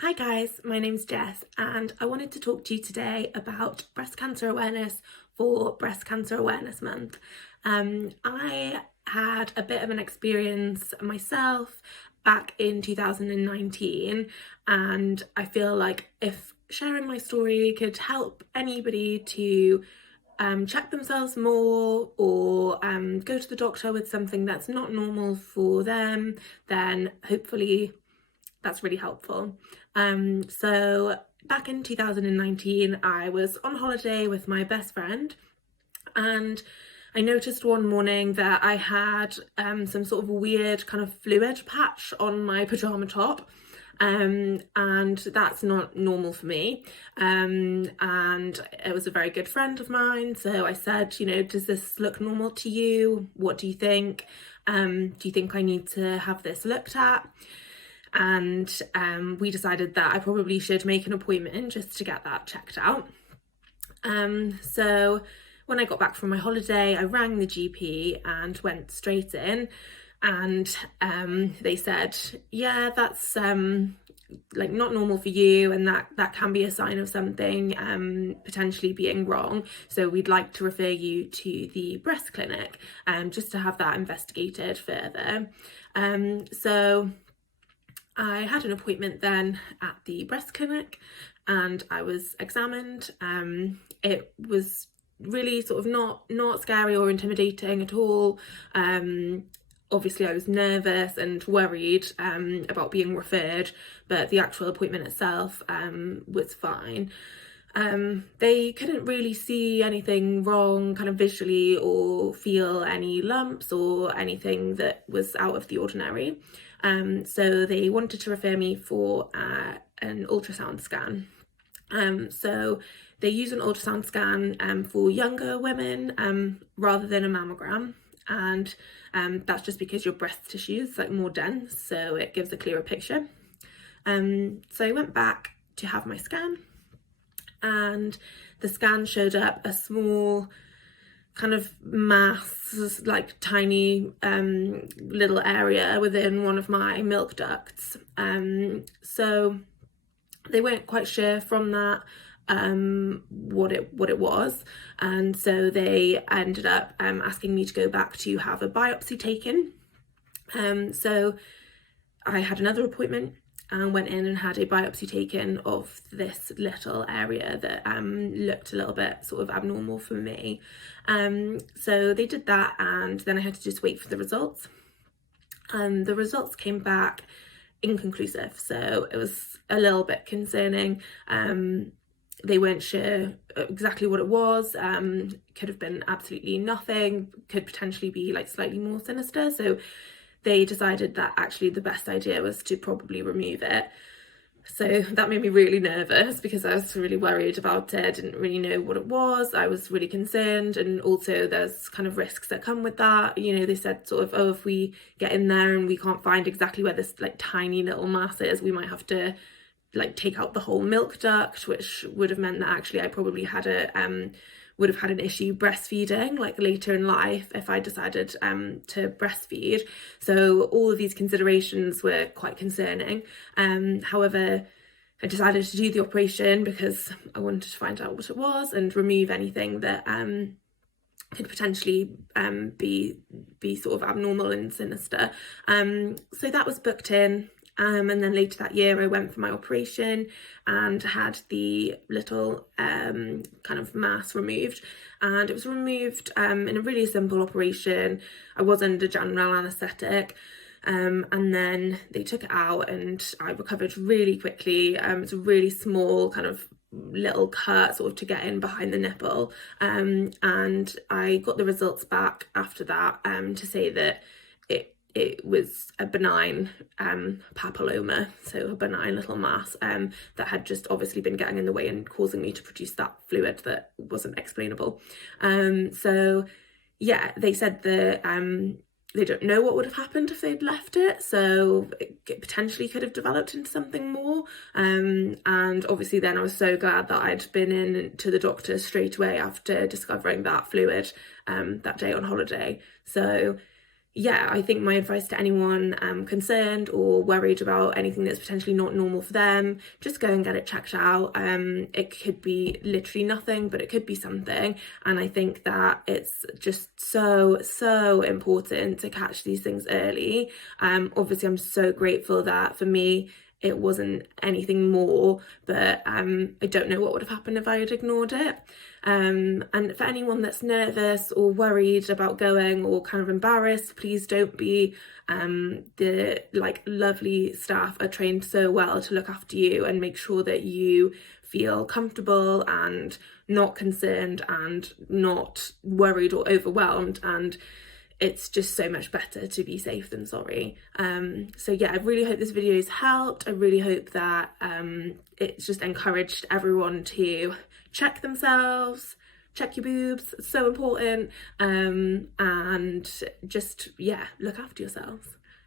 Hi guys, my name's Jess and I wanted to talk to you today about breast cancer awareness for Breast Cancer Awareness Month. I had a bit of an experience myself back in 2019 and I feel like if sharing my story could help anybody to check themselves more or go to the doctor with something that's not normal for them, then hopefully that's really helpful. So back in 2019, I was on holiday with my best friend and I noticed one morning that I had some sort of weird kind of fluid patch on my pajama top. And that's not normal for me. And it was a very good friend of mine. So I said, does this look normal to you? What do you think? Do you think I need to have this looked at? And we decided that I probably should make an appointment just to get that checked out. So when I got back from my holiday, I rang the GP and went straight in, and they said, yeah, that's like not normal for you, and that can be a sign of something potentially being wrong, so we'd like to refer you to the breast clinic just to have that investigated further. So I had an appointment then at the breast clinic and I was examined. It was really sort of not scary or intimidating at all. Obviously I was nervous and worried about being referred, but the actual appointment itself was fine. They couldn't really see anything wrong kind of visually or feel any lumps or anything that was out of the ordinary. So they wanted to refer me for an ultrasound scan. So they use an ultrasound scan for younger women rather than a mammogram, and that's just because your breast tissue is like more dense, so it gives a clearer picture. So I went back to have my scan, and the scan showed up a small kind of mass, like tiny little area within one of my milk ducts. So they weren't quite sure from that what it was, and so they ended up asking me to go back to have a biopsy taken. So I had another appointment and went in and had a biopsy taken of this little area that looked a little bit sort of abnormal for me. So they did that, and then I had to just wait for the results. The results came back inconclusive, so it was a little bit concerning. They weren't sure exactly what it was. Could have been absolutely nothing, could potentially be like slightly more sinister. So they decided that actually the best idea was to probably remove it. So that made me really nervous because I was really worried about it. I didn't really know what it was. I was really concerned, and also there's kind of risks that come with that. They said sort of, oh, if we get in there and we can't find exactly where this like tiny little mass is, we might have to like take out the whole milk duct, which would have meant that actually I probably would have had an issue breastfeeding like later in life if I decided to breastfeed. So all of these considerations were quite concerning. However, I decided to do the operation because I wanted to find out what it was and remove anything that could potentially be sort of abnormal and sinister. So that was booked in. And then later that year I went for my operation and had the little kind of mass removed, and it was removed in a really simple operation. I was under general anaesthetic, and then they took it out and I recovered really quickly. It's a really small kind of little cut sort of to get in behind the nipple, and I got the results back after that to say that it was a benign papilloma, so a benign little mass that had just obviously been getting in the way and causing me to produce that fluid that wasn't explainable. So yeah, they said that they don't know what would have happened if they'd left it, so it potentially could have developed into something more. And obviously then I was so glad that I'd been in to the doctor straight away after discovering that fluid that day on holiday. So yeah, I think my advice to anyone concerned or worried about anything that's potentially not normal for them, just go and get it checked out. It could be literally nothing, but it could be something. And I think that it's just so important to catch these things early. Obviously, I'm so grateful that for me, it wasn't anything more, but I don't know what would have happened if I had ignored it. And for anyone that's nervous or worried about going or kind of embarrassed, please don't be. The lovely staff are trained so well to look after you and make sure that you feel comfortable and not concerned and not worried or overwhelmed, and it's just so much better to be safe than sorry. So yeah, I really hope this video has helped. I really hope that it's just encouraged everyone to check themselves, check your boobs, it's so important, and just, yeah, look after yourselves.